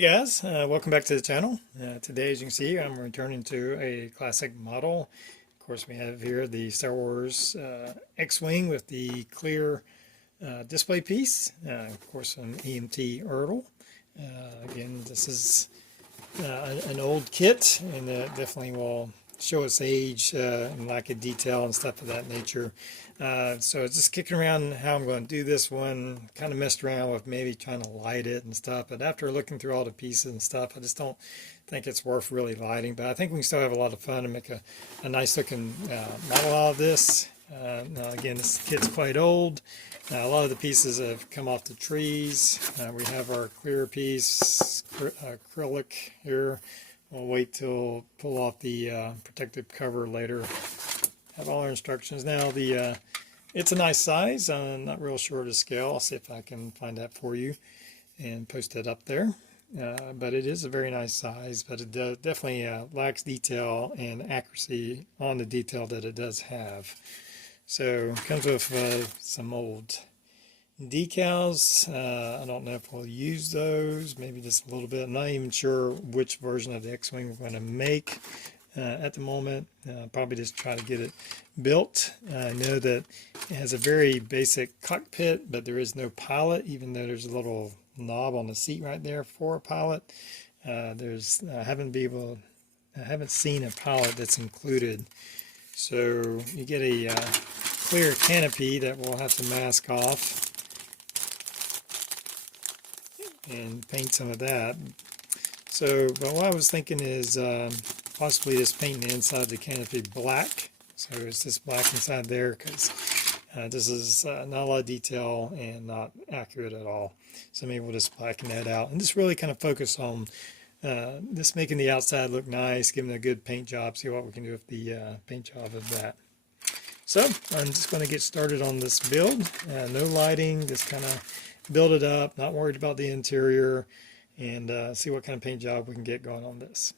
guys, welcome back to the channel. Today, as you can see, I'm returning to a classic model. Of course, we have here the Star Wars X-Wing with the clear display piece. Of course, an AMT ERTL. Again, this is an old kit, and definitely will show its age and lack of detail and stuff of that nature. So just kicking around how I'm going to do this one. Kind of messed around with maybe trying to light it and stuff, but after looking through all the pieces and stuff, I just don't think it's worth really lighting. But I think we can still have a lot of fun and make a nice looking model out of this. Now again, this kit's quite old. A lot of the pieces have come off the trees. We have our clear piece, acrylic here. We'll wait till pull off the protective cover later. Have all our instructions now. It's a nice size. I'm not real sure of the scale. I'll see if I can find that for you and post it up there. But it is a very nice size, but it definitely lacks detail and accuracy on the detail that it does have. So it comes with some old decals. I don't know if we'll use those, maybe just a little bit. I'm not even sure which version of the X-Wing we're going to make at the moment. Probably just try to get it built. I know that it has a very basic cockpit, but there is no pilot, even though there's a little knob on the seat right there for a pilot. I haven't seen a pilot that's included. So you get a clear canopy that we'll have to mask off and paint some of that. So, but what I was thinking is possibly just painting the inside of the canopy black. So it's just black inside there, because this is not a lot of detail and not accurate at all. So maybe we'll just blacken that out and just really kind of focus on just making the outside look nice, giving it a good paint job, see what we can do with the paint job of that. So I'm just going to get started on this build. No lighting, just kind of build it up, not worried about the interior, and see what kind of paint job we can get going on this.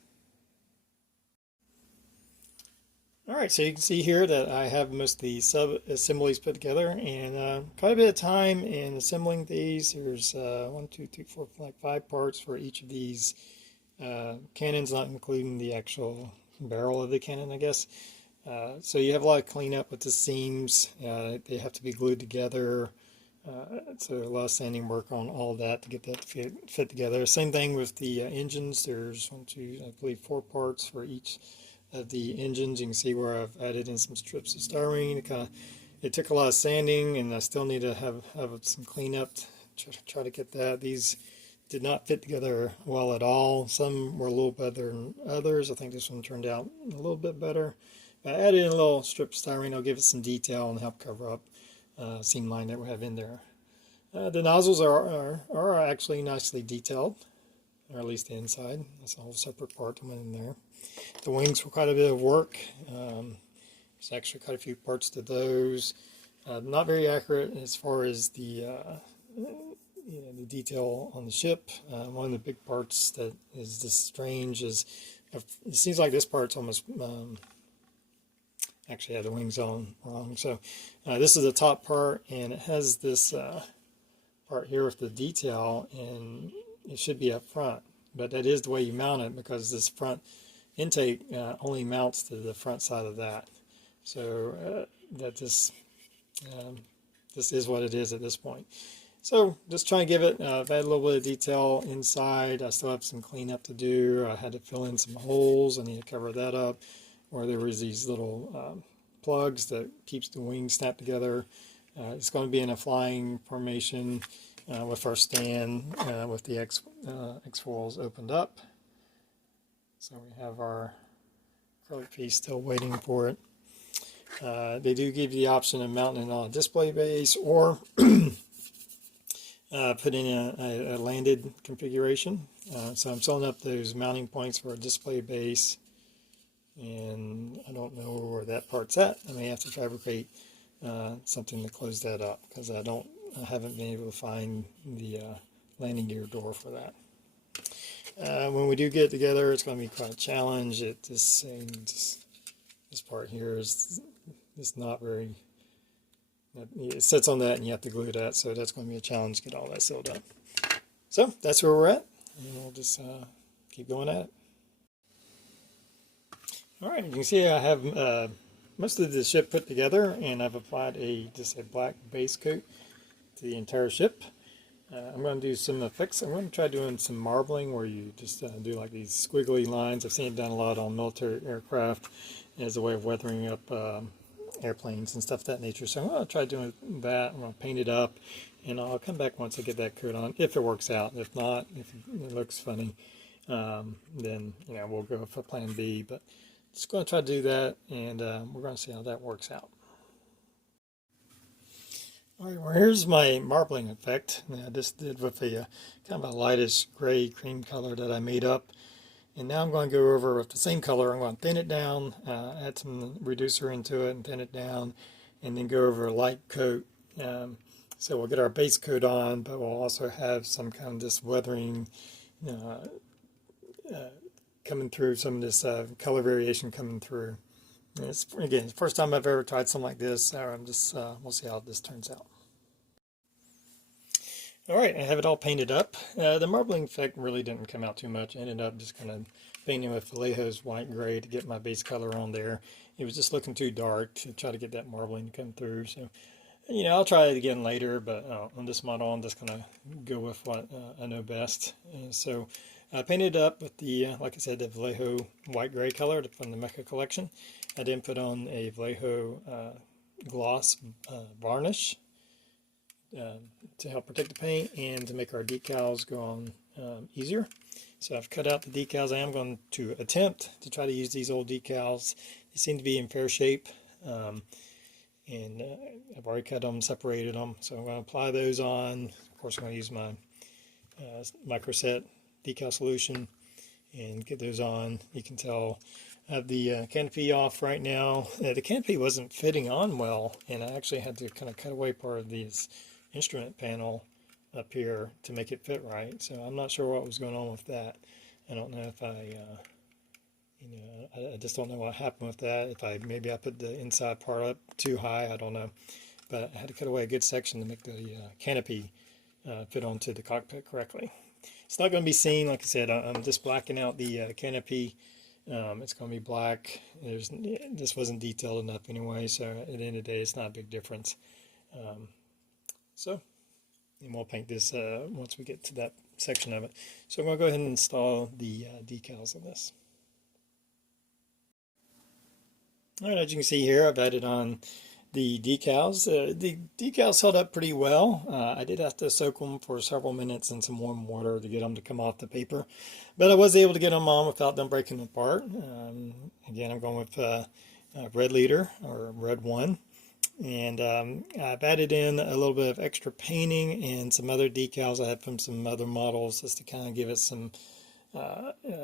Alright, so you can see here that I have most of the sub-assemblies put together, and quite a bit of time in assembling these. There's 1, 2, 3, 4, 5 parts for each of these cannons, not including the actual barrel of the cannon, I guess. So you have a lot of cleanup with the seams. They have to be glued together. So a lot of sanding work on all that to get that to fit together. Same thing with the engines. There's 1, 2, I believe 4 parts for each of the engines. You can see where I've added in some strips of styrene. It took a lot of sanding, and I still need to have some cleanup to try to get that. These did not fit together well at all. Some were a little better than others. I think this one turned out a little bit better. I added in a little strip of styrene. I'll give it some detail and help cover up seam line that we have in there. The nozzles are actually nicely detailed, or at least the inside. That's a whole separate part that went in there. The wings were quite a bit of work. There's actually quite a few parts to those. Not very accurate as far as the detail on the ship. One of the big parts that is just strange is it seems like this part's almost actually had the wings on wrong. So this is the top part, and it has this part here with the detail, and it should be up front, but that is the way you mount it, because this front intake only mounts to the front side of that. So that this is what it is at this point. So just trying to give it, I've added a little bit of detail inside. I still have some cleanup to do. I had to fill in some holes. I need to cover that up, where there was these little plugs that keeps the wings snapped together. It's going to be in a flying formation with our stand with the X-foils opened up. So we have our acrylic piece still waiting for it. They do give you the option of mounting it on a display base, or put in a landed configuration. So I'm setting up those mounting points for a display base, and I don't know where that part's at. I may have to fabricate something to close that up, because I haven't been able to find the landing gear door for that. When we do get together, it's going to be quite a challenge. This part here is not very. It sits on that, and you have to glue that, so that's going to be a challenge to get all that sealed up. So that's where we're at. and we'll just keep going at it. Alright, you can see I have most of the ship put together, and I've applied just a black base coat to the entire ship. I'm going to do some effects. I'm going to try doing some marbling where you just do like these squiggly lines. I've seen it done a lot on military aircraft as a way of weathering up airplanes and stuff of that nature. So I'm going to try doing that. I'm going to paint it up, and I'll come back once I get that coat on, if it works out. If not, if it looks funny, then we'll go for plan B. But just going to try to do that, and we're going to see how that works out. Alright, well, here's my marbling effect. I just did with a kind of a lightish gray cream color that I made up. And now I'm going to go over with the same color. I'm going to thin it down, add some reducer into it and thin it down, and then go over a light coat. So we'll get our base coat on, but we'll also have some kind of this weathering coming through, some of this color variation coming through. And it's the first time I've ever tried something like this. We'll see how this turns out. Alright, I have it all painted up. The marbling effect really didn't come out too much. I ended up just kind of painting with Vallejo's white gray to get my base color on there. It was just looking too dark to try to get that marbling to come through. So, I'll try it again later, but on this model I'm just going to go with what I know best. And so I painted up with the, like I said, the Vallejo white gray color from the Mecha collection. I then put on a Vallejo gloss varnish to help protect the paint and to make our decals go on easier. So I've cut out the decals. I am going to attempt to try to use these old decals. They seem to be in fair shape, and I've already cut them, separated them. So I'm going to apply those on. Of course, I'm going to use my microset decal solution and get those on. You can tell I have the canopy off right now. The canopy wasn't fitting on well, and I actually had to kind of cut away part of these instrument panel up here to make it fit right. So I'm not sure what was going on with that. I don't know if I just don't know what happened with that. If maybe I put the inside part up too high, I don't know. But I had to cut away a good section to make the canopy fit onto the cockpit correctly. It's not going to be seen, like I said. I'm just blacking out the canopy. It's going to be black. This wasn't detailed enough anyway, so at the end of the day, it's not a big difference. And we'll paint this once we get to that section of it. So I'm going to go ahead and install the decals on this. Alright, as you can see here, I've added on the decals. The decals held up pretty well. I did have to soak them for several minutes in some warm water to get them to come off the paper. But I was able to get them on without them breaking apart. Again, I'm going with red leader, or red 1. And I've added in a little bit of extra painting and some other decals I had from some other models just to kind of give it some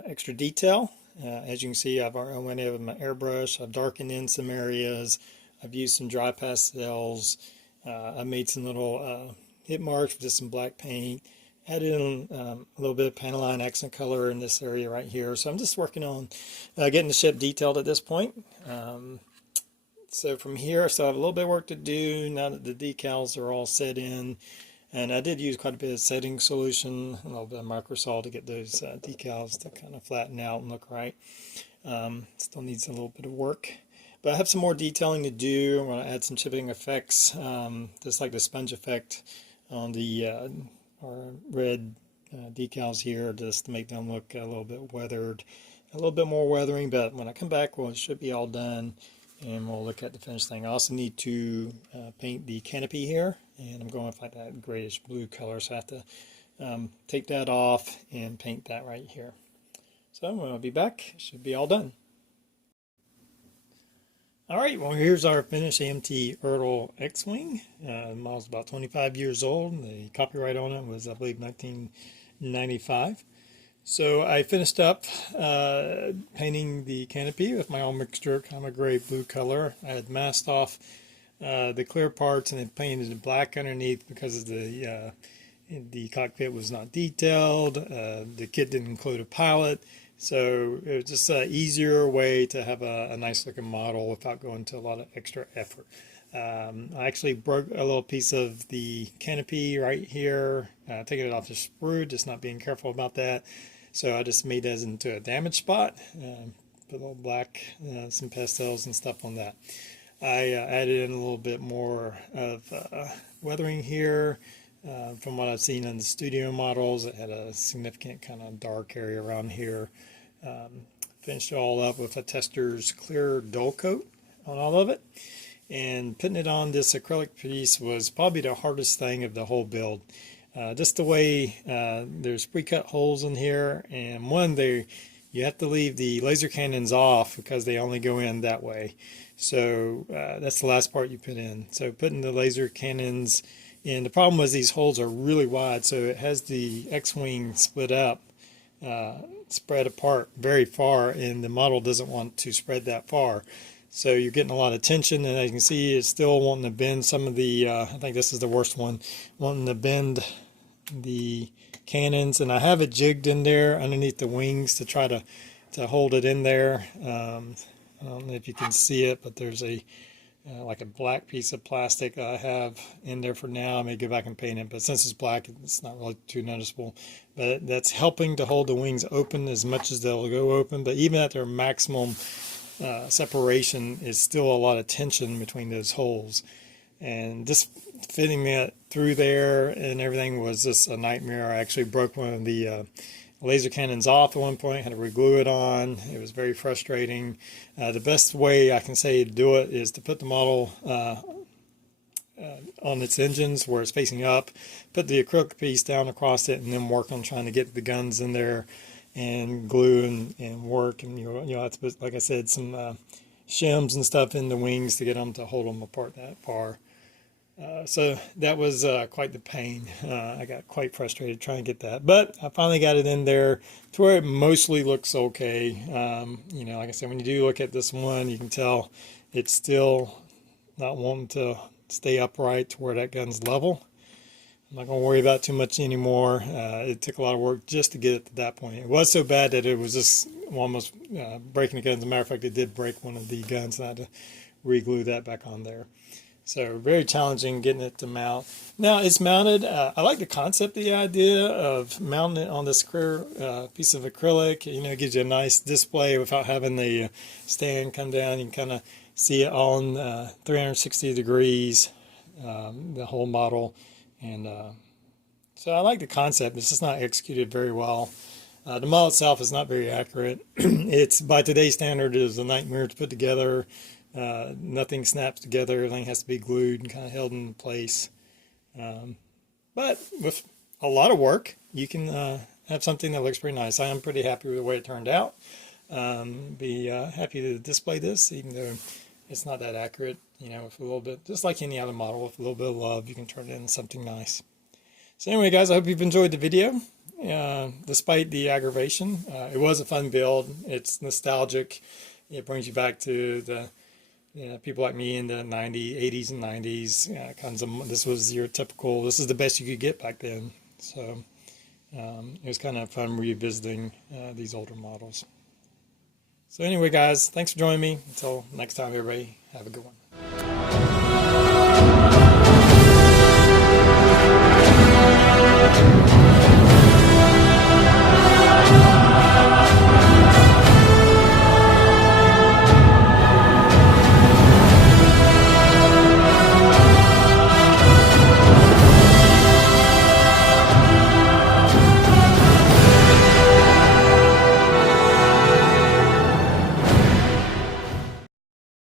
extra detail. As you can see, I went in with my airbrush. I've darkened in some areas. I've used some dry pastels. I made some little hit marks with just some black paint. Added in a little bit of Panaline accent color in this area right here. So I'm just working on getting the ship detailed at this point. So from here, I still have a little bit of work to do now that the decals are all set in. And I did use quite a bit of setting solution, a little bit of microsol to get those decals to kind of flatten out and look right. Still needs a little bit of work. But I have some more detailing to do. I'm going to add some chipping effects, just like the sponge effect on the our red decals here, just to make them look a little bit weathered, a little bit more weathering. But when I come back, well, it should be all done. And we'll look at the finished thing. I also need to paint the canopy here, and I'm going with like that grayish blue color, so I have to take that off and paint that right here. So when I'll be back, it should be all done. Alright, well, here's our finished AMT ERTL X-Wing. The model's about 25 years old. The copyright on it was, I believe, 1995. So I finished up painting the canopy with my own mixture, kind of a gray-blue color. I had masked off the clear parts and then painted it black underneath because the cockpit was not detailed. The kit didn't include a pilot. So it was just an easier way to have a nice looking model without going to a lot of extra effort. I actually broke a little piece of the canopy right here, taking it off the sprue, just not being careful about that. So I just made that into a damage spot, put a little black, some pastels and stuff on that. I added in a little bit more of weathering here. From what I've seen in the studio models, it had a significant kind of dark area around here. Finished it all up with a tester's clear dull coat on all of it. And putting it on this acrylic piece was probably the hardest thing of the whole build. Just the way there's pre-cut holes in here, and you have to leave the laser cannons off because they only go in that way. So that's the last part you put in. So putting the laser cannons in, the problem was these holes are really wide, so it has the X-Wing split up, spread apart very far, and the model doesn't want to spread that far. So you're getting a lot of tension, and as you can see, it's still wanting to bend some of the, I think this is the worst one, wanting to bend the cannons. And I have it jigged in there underneath the wings to try to hold it in there. I don't know if you can see it, but there's like a black piece of plastic I have in there for now. I may go back and paint it, but since it's black, it's not really too noticeable. But that's helping to hold the wings open as much as they'll go open. But even at their maximum separation is still a lot of tension between those holes, and just fitting that through there and everything was just a nightmare. I actually broke one of the laser cannons off at one point, had to re-glue it on. It was very frustrating. The best way I can say to do it is to put the model on its engines where it's facing up, put the acrylic piece down across it, and then work on trying to get the guns in there and glue and work. And you'll have to put, like I said, some shims and stuff in the wings to get them to hold them apart that far. So that was quite the pain. I got quite frustrated trying to get that, but I finally got it in there to where it mostly looks okay. Like I said, when you do look at this one, you can tell it's still not wanting to stay upright to where that gun's level. I'm not going to worry about it too much anymore. It took a lot of work just to get it to that point. It was so bad that it was just almost breaking the guns. As a matter of fact, it did break one of the guns, and I had to re-glue that back on there. So very challenging getting it to mount. Now it's mounted. I like the concept, the idea of mounting it on this clear piece of acrylic. It gives you a nice display without having the stand come down. You can kind of see it on 360 degrees, the whole model. And so I like the concept. It's just not executed very well. The model itself is not very accurate. It's, by today's standard, it is a nightmare to put together. Nothing snaps together. Everything has to be glued and kind of held in place. But with a lot of work, you can have something that looks pretty nice. I am pretty happy with the way it turned out. Be happy to display this, even though it's not that accurate. With a little bit, just like any other model, with a little bit of love, you can turn it into something nice. So anyway, guys, I hope you've enjoyed the video. Despite the aggravation, it was a fun build. It's nostalgic. It brings you back to the people like me in the 80s and 90s. This was your typical, this is the best you could get back then. So it was kind of fun revisiting these older models. So anyway, guys, thanks for joining me. Until next time, everybody, have a good one.